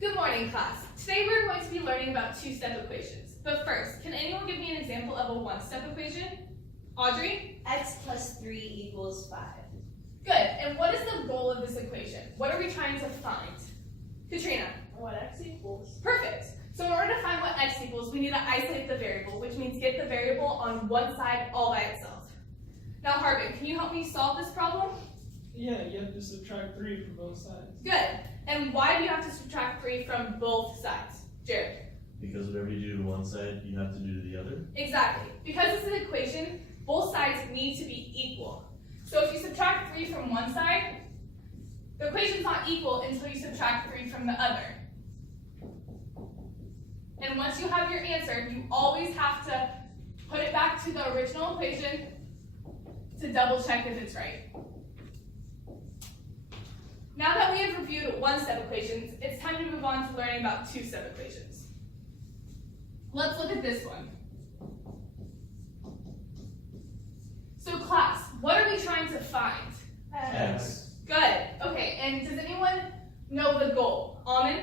Good morning, class. Today we're going to be learning about two-step equations. But first, can anyone give me an example of a one-step equation? Audrey? X plus 3 equals 5. Good. And what is the goal of this equation? What are we trying to find? Katrina? What x equals? Perfect. So in order to find what x equals, we need to isolate the variable, which means get the variable on one side all by itself. Now, Harbin, can you help me solve this problem? Yeah, you have to subtract 3 from both sides. Good. And why do you have to subtract 3 from both sides? Jared? Because whatever you do to one side, you have to do to the other. Exactly. Because it's an equation, both sides need to be equal. So if you subtract 3 from one side, the equation's not equal until you subtract 3 from the other. And once you have your answer, you always have to put it back to the original equation to double check if it's right. Now that we have reviewed one-step equations, it's time to move on to learning about two-step equations. Let's look at this one. So class, what are we trying to find? X. Good. Okay, and does anyone know the goal? Almond?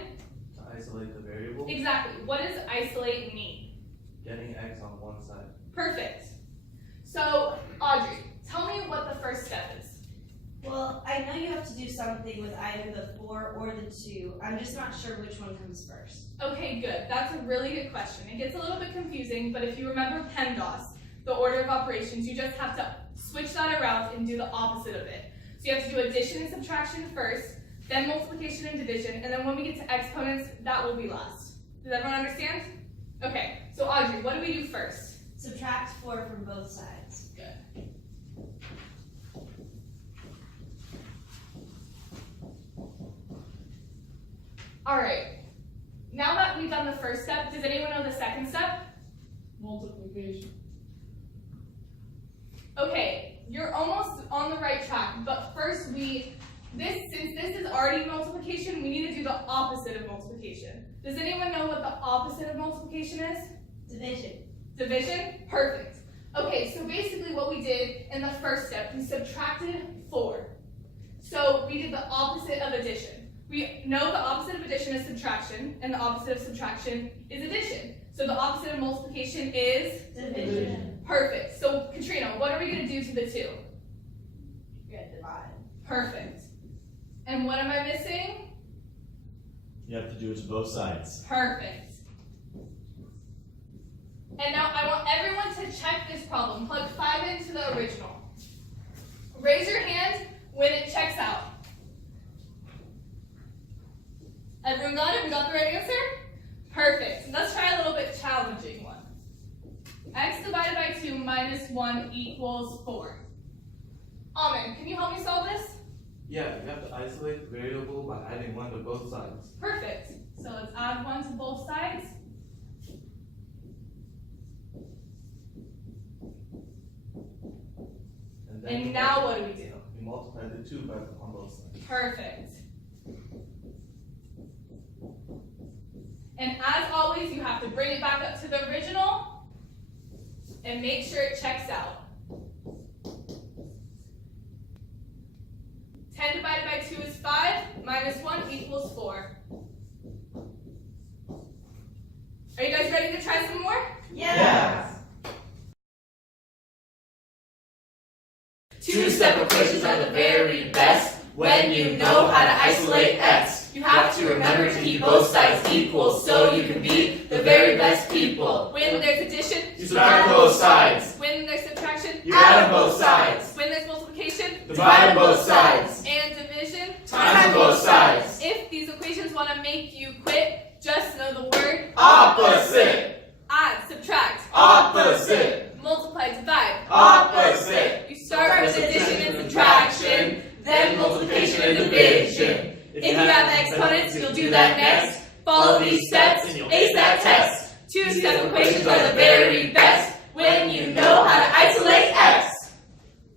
To isolate the variable, Exactly. What does isolate mean? getting x on one side. Perfect. So, Audrey, tell me what the first step is. Well, I know you have to do something with either the 4 or the 2. I'm just not sure which one comes first. Okay, good. That's a really good question. It gets a little bit confusing, but if you remember PEMDAS, the order of operations, you just have to switch that around and do the opposite of it. So you have to do addition and subtraction first, then multiplication and division, and then when we get to exponents, that will be last. Does everyone understand? Okay, so Audrey, what do we do first? Subtract 4 from both sides. Good. All right, now that we've done the first step, does anyone know the second step? Multiplication. Okay, you're almost on the right track, but first since this is already multiplication, we need to do the opposite of multiplication. Does anyone know what the opposite of multiplication is? Division. Division? Perfect. Okay, so basically what we did in the first step, we subtracted 4. So we did the opposite of addition. We know the opposite of addition is subtraction, and the opposite of subtraction is addition. So the opposite of multiplication is? Division. Perfect. So Katrina, what are we going to do to the 2? You're gonna divide. Perfect. And what am I missing? You have to do it to both sides. Perfect. And now I want everyone to check this problem. Plug 5 into the original. Raise your hand when it checks out. Everyone got it? We got the right answer? Perfect. Let's try a little bit challenging one. X divided by 2 minus 1 equals 4. Almond, can you help me solve this? Yeah, you have to isolate the variable by adding 1 to both sides. Perfect. So let's add 1 to both sides. And now what do we do? We multiply the 2 on both sides. Perfect. And as always, you have to bring it back up to the original and make sure it checks out. 10 divided by 2 is 5, minus 1 equals 4. Are you guys ready to try some more? Yeah. Two-step equations are the very best when you know how to isolate x. You have to remember to keep both sides equal so you can be the very best people. When there's addition, You subtract both sides. when there's subtraction, You add on both sides. when there's multiplication, Divide on both sides. and division, Times on both sides. If these equations want to make you quit, just know the word Opposite. add, subtract, Opposite. multiply, divide. Opposite. You start with addition and Subtraction, then multiplication and division. If you have exponents, you'll do that next. Follow these steps and you'll ace that test. Two-step equations are the very best when you know how to isolate x.